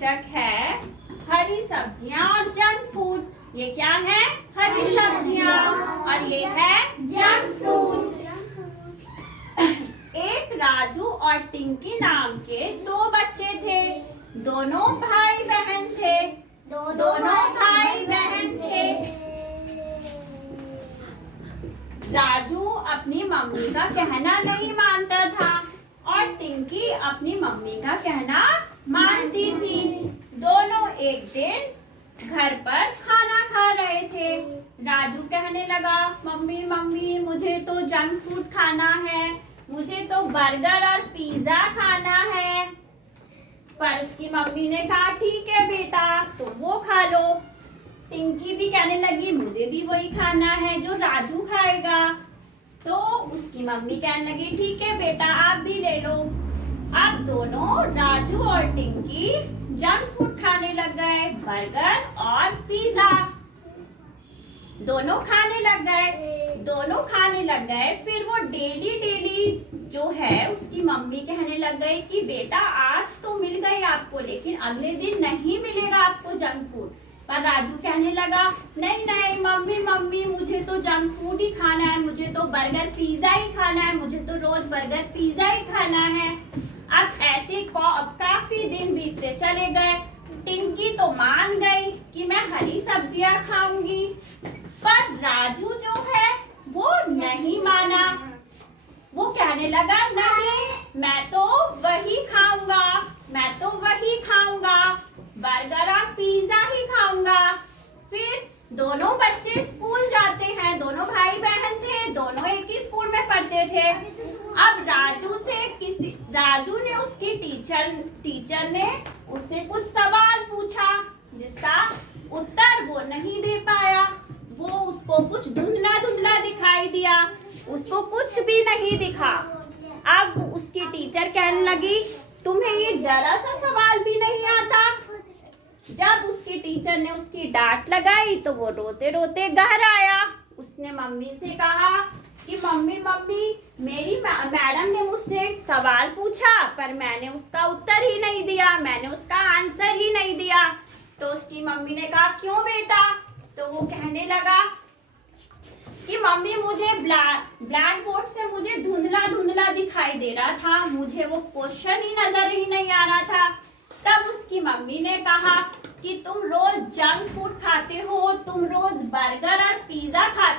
शीर्षक है हरी सब्जियां और जंक फूड। ये क्या है? हरी सब्जियां और ये है जंक फूड। एक राजू और टिंकी नाम के दो बच्चे थे। दोनों भाई बहन थे। राजू अपनी मम्मी का कहना नहीं मानता था और टिंकी अपनी मम्मी का कहना मानती थी। दोनों एक दिन घर पर खाना खा रहे थे। राजू कहने लगा, मम्मी मम्मी मुझे तो जंक फूड खाना है, मुझे तो बर्गर और पिज्जा खाना है। पर उसकी मम्मी ने कहा, ठीक है बेटा तुम वो खा लो। टिंकी भी कहने लगी, मुझे भी वही खाना है जो राजू खाएगा। तो उसकी मम्मी कहने लगी, ठीक है बेटा आप भी ले लो। अब दोनों राजू और टिंकी जंक फूड खाने लग गए, बर्गर और पिज्जा दोनों खाने लग गए। फिर वो डेली जो है उसकी मम्मी कहने लग गई कि बेटा आज तो मिल गई आपको, लेकिन अगले दिन नहीं मिलेगा आपको जंक फूड। पर राजू कहने लगा, नहीं मम्मी मुझे तो जंक फूड ही खाना है, मुझे तो बर्गर पिज्जा ही खाना है, मुझे तो रोज बर्गर पिज्जा ही खाना है। अब ऐसे काफी दिन बीतते चले गए। टिंकी तो मान गई कि मैं हरी सब्जियां खाऊंगी, पर राजू जो है वो नहीं माना। वो कहने लगा, नहीं मैं तो वही खाऊंगा, बर्गर और पिज्जा ही खाऊंगा। फिर दोनों बच्चे स्कूल जाते हैं, दोनों भाई बहन थे, दोनों एक ही स्कूल में पढ़ते थे। अब राजू ने उसकी टीचर ने उससे कुछ सवाल पूछा जिसका उत्तर वो नहीं दे पाया। वो उसको कुछ धुंधला दिखाई दिया, उसको कुछ भी नहीं दिखा। अब उसकी टीचर कहने लगी, तुम्हें ये जरा सा सवाल भी नहीं आता। जब उसकी टीचर ने उसकी डांट लगाई तो वो रोते रोते घर आया। उसने मम्मी से कहा कि मम्मी मेरी मैडम ने मुझसे एक सवाल पूछा पर मैंने उसका उत्तर ही नहीं दिया, मैंने उसका आंसर ही नहीं दिया। तो उसकी मम्मी ने कहा, क्यों बेटा? तो वो कहने लगा कि मम्मी मुझे ब्लैक बोर्ड से मुझे धुंधला दिखाई दे रहा था, मुझे वो क्वेश्चन ही नजर ही नहीं आ रहा था। तब उसकी मम्मी ने कहा कि तुम रोज जंक फूड खाते हो, तुम रोज बर्गर और पिज्जा खाते